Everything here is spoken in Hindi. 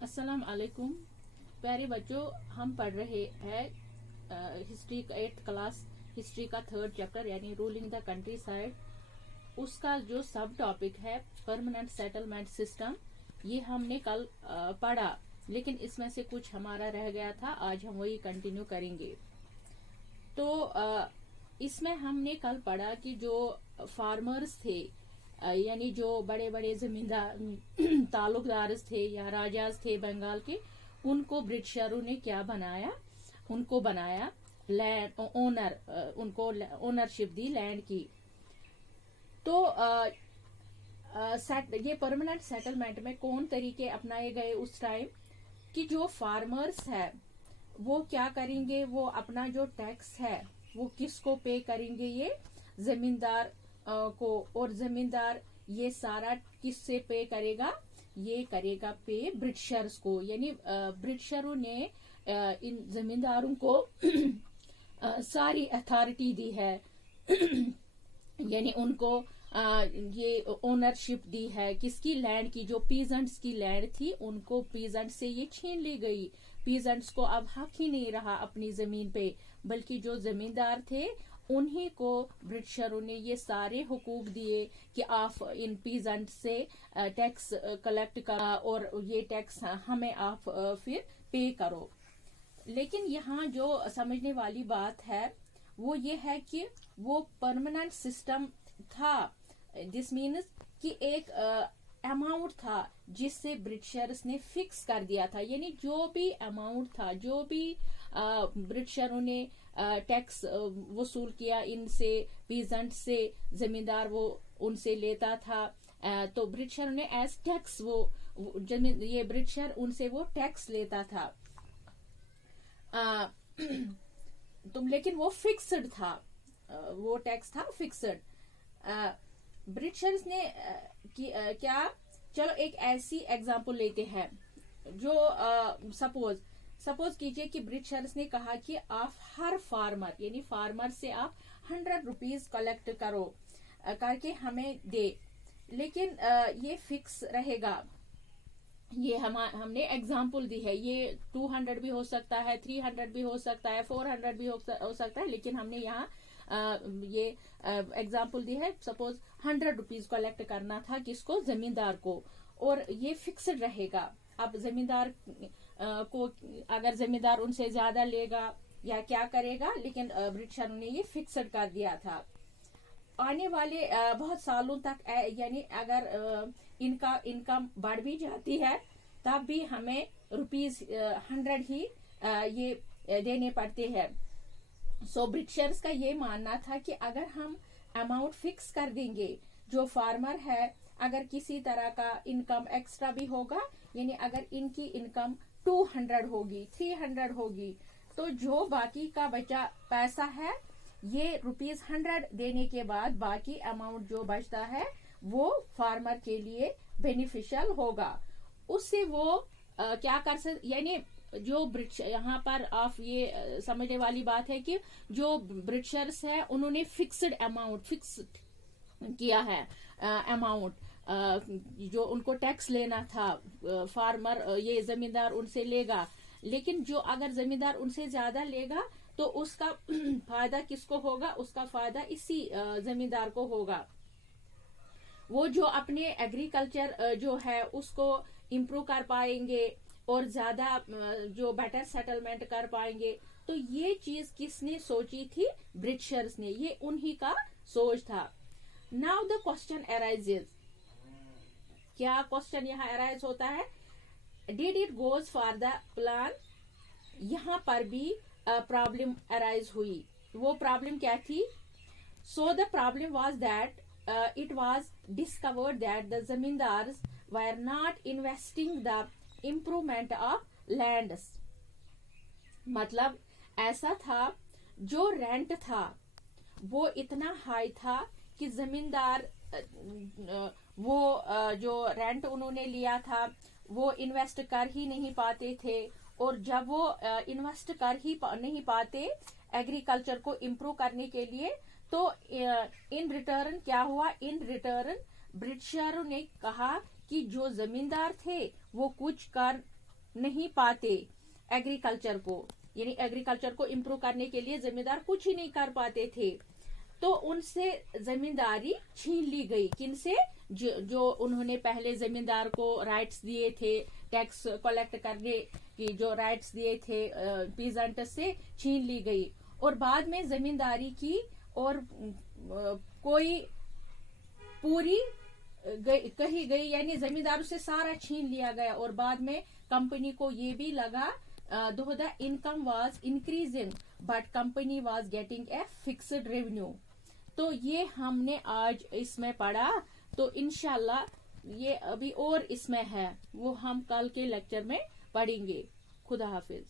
अस्सलाम वालेकुम प्यारे बच्चों, हम पढ़ रहे हैं हिस्ट्री का 8th क्लास हिस्ट्री का 3rd चैप्टर यानी रूलिंग द कंट्री साइड। उसका जो सब टॉपिक है परमानेंट सेटलमेंट सिस्टम, ये हमने कल पढ़ा, लेकिन इसमें से कुछ हमारा रह गया था। आज हम वही कंटिन्यू करेंगे। तो इसमें हमने कल पढ़ा कि जो फार्मर्स थे यानी जो बड़े बड़े जमींदार ताल्लुकदार थे या राजाज थे बंगाल के, उनको ब्रिटिशरों ने क्या बनाया, उनको बनाया लैंड ओनर, उनको ओनरशिप दी लैंड की। तो ये परमानेंट सेटलमेंट में कौन तरीके अपनाए गए उस टाइम कि जो फार्मर्स है वो क्या करेंगे, वो अपना जो टैक्स है वो किसको पे करेंगे, ये जमींदार को। और जमींदार ये सारा किससे पे करेगा, ये करेगा पे ब्रिटिशर्स को। यानी ब्रिटिशरों ने इन जमींदारों को सारी अथॉरिटी दी है यानी उनको ये ओनरशिप दी है किसकी, लैंड की। जो पीजेंट्स की लैंड थी उनको पीजेंट से ये छीन ली गई। पीजेंट्स को अब हक ही नहीं रहा अपनी जमीन पे, बल्कि जो जमींदार थे उन्हीं को ब्रिटिशरों ने ये सारे हुकूक दिए कि आप इन पीजेंट से टैक्स कलेक्ट करा और ये टैक्स हमें आप फिर पे करो। लेकिन यहाँ जो समझने वाली बात है वो ये है कि वो परमानेंट सिस्टम था। दिस मीन्स कि एक अमाउंट था जिससे ब्रिटिशर्स ने फिक्स कर दिया था। यानी जो भी अमाउंट था, जो भी ब्रिटिशरों ने टैक्स वसूल किया इनसे, पीजेंट से, जमींदार वो उनसे लेता था, तो ब्रिटिशरों ने एज टैक्स ये ब्रिटिशर उनसे वो टैक्स लेता था। लेकिन वो फिक्स्ड था, वो टैक्स था फिक्स्ड। ब्रिटिशर्स ने क्या, चलो एक ऐसी एग्जांपल लेते हैं जो सपोज कीजिए कि ब्रिटिशर्स ने कहा कि आप हर फार्मर यानी फार्मर से आप 100 रुपीज कलेक्ट करो करके हमें दे, लेकिन ये फिक्स रहेगा। ये हमने एग्जाम्पल दी है, ये 200 भी हो सकता है, 300 भी हो सकता है, 400 भी हो सकता है, लेकिन हमने यहाँ ये एग्जाम्पल दी है। सपोज 100 रुपीज कलेक्ट करना था किसको, जमींदार को, और ये फिक्स्ड रहेगा। अब जमींदार को अगर जमींदार उनसे ज्यादा लेगा या क्या करेगा, लेकिन ब्रिटिशरों ने ये फिक्स्ड कर दिया था। आने वाले बहुत सालों तक यानी अगर इनका इनकम बढ़ भी जाती है तब भी हमें ₹100 ही ये देने पड़ते हैं। सो ब्रिटिशर्स का ये मानना था कि अगर हम अमाउंट फिक्स कर देंगे, जो फार्मर है अगर किसी तरह का इनकम एक्स्ट्रा भी होगा, यानी अगर इनकी इनकम 200 होगी, 300 होगी, तो जो बाकी का बचा पैसा है ये ₹100 देने के बाद बाकी अमाउंट जो बचता है वो फार्मर के लिए बेनिफिशियल होगा। उससे वो क्या कर सकते, यानी जो ब्रिटिश, यहाँ पर आप ये समझने वाली बात है कि जो ब्रिटिशर्स है उन्होंने फिक्स्ड अमाउंट फिक्स किया है, अमाउंट जो उनको टैक्स लेना था फार्मर ये जमींदार उनसे लेगा, लेकिन जो अगर जमींदार उनसे ज्यादा लेगा तो उसका फायदा किसको होगा, उसका फायदा इसी जमींदार को होगा। वो जो अपने एग्रीकल्चर जो है उसको इम्प्रूव कर पाएंगे और ज्यादा जो बेटर सेटलमेंट कर पाएंगे। तो ये चीज किसने सोची थी, ब्रिटिशर्स ने, ये उन्हीं का सोच था। नाउ द क्वेश्चन अराइजेस, क्या क्वेश्चन यहाँ अराइज होता है, did it goes for the plan. यहाँ पर भी प्रॉब्लम अराइज हुई। वो प्रॉब्लम क्या थी, so the problem was that it was discovered that the zamindars were not investing the improvement of lands। मतलब ऐसा था, जो रेंट था वो इतना हाई था कि जमींदार वो जो रेंट उन्होंने लिया था वो इन्वेस्ट कर ही नहीं पाते थे। और जब वो इन्वेस्ट कर ही नहीं पाते एग्रीकल्चर को इम्प्रूव करने के लिए, तो इन रिटर्न क्या हुआ, इन रिटर्न ब्रिटिशरों ने कहा कि जो जमींदार थे वो कुछ कर नहीं पाते एग्रीकल्चर को, यानी एग्रीकल्चर को इम्प्रूव करने के लिए जमींदार कुछ ही नहीं कर पाते थे। तो उनसे जमींदारी छीन ली गई। किनसे? जो उन्होंने पहले जमींदार को राइट्स दिए थे, टैक्स कलेक्ट करने की जो राइट्स दिए थे पीजेंट से छीन ली गई। और बाद में जमींदारी की और कोई पूरी कही गई, यानी जमींदारों से सारा छीन लिया गया। और बाद में कंपनी को ये भी लगा though the income was increasing but company was getting a fixed revenue। तो ये हमने आज इसमें पढ़ा। तो इंशाल्लाह ये अभी और इसमें है, वो हम कल के लेक्चर में पढ़ेंगे। खुदा हाफिज।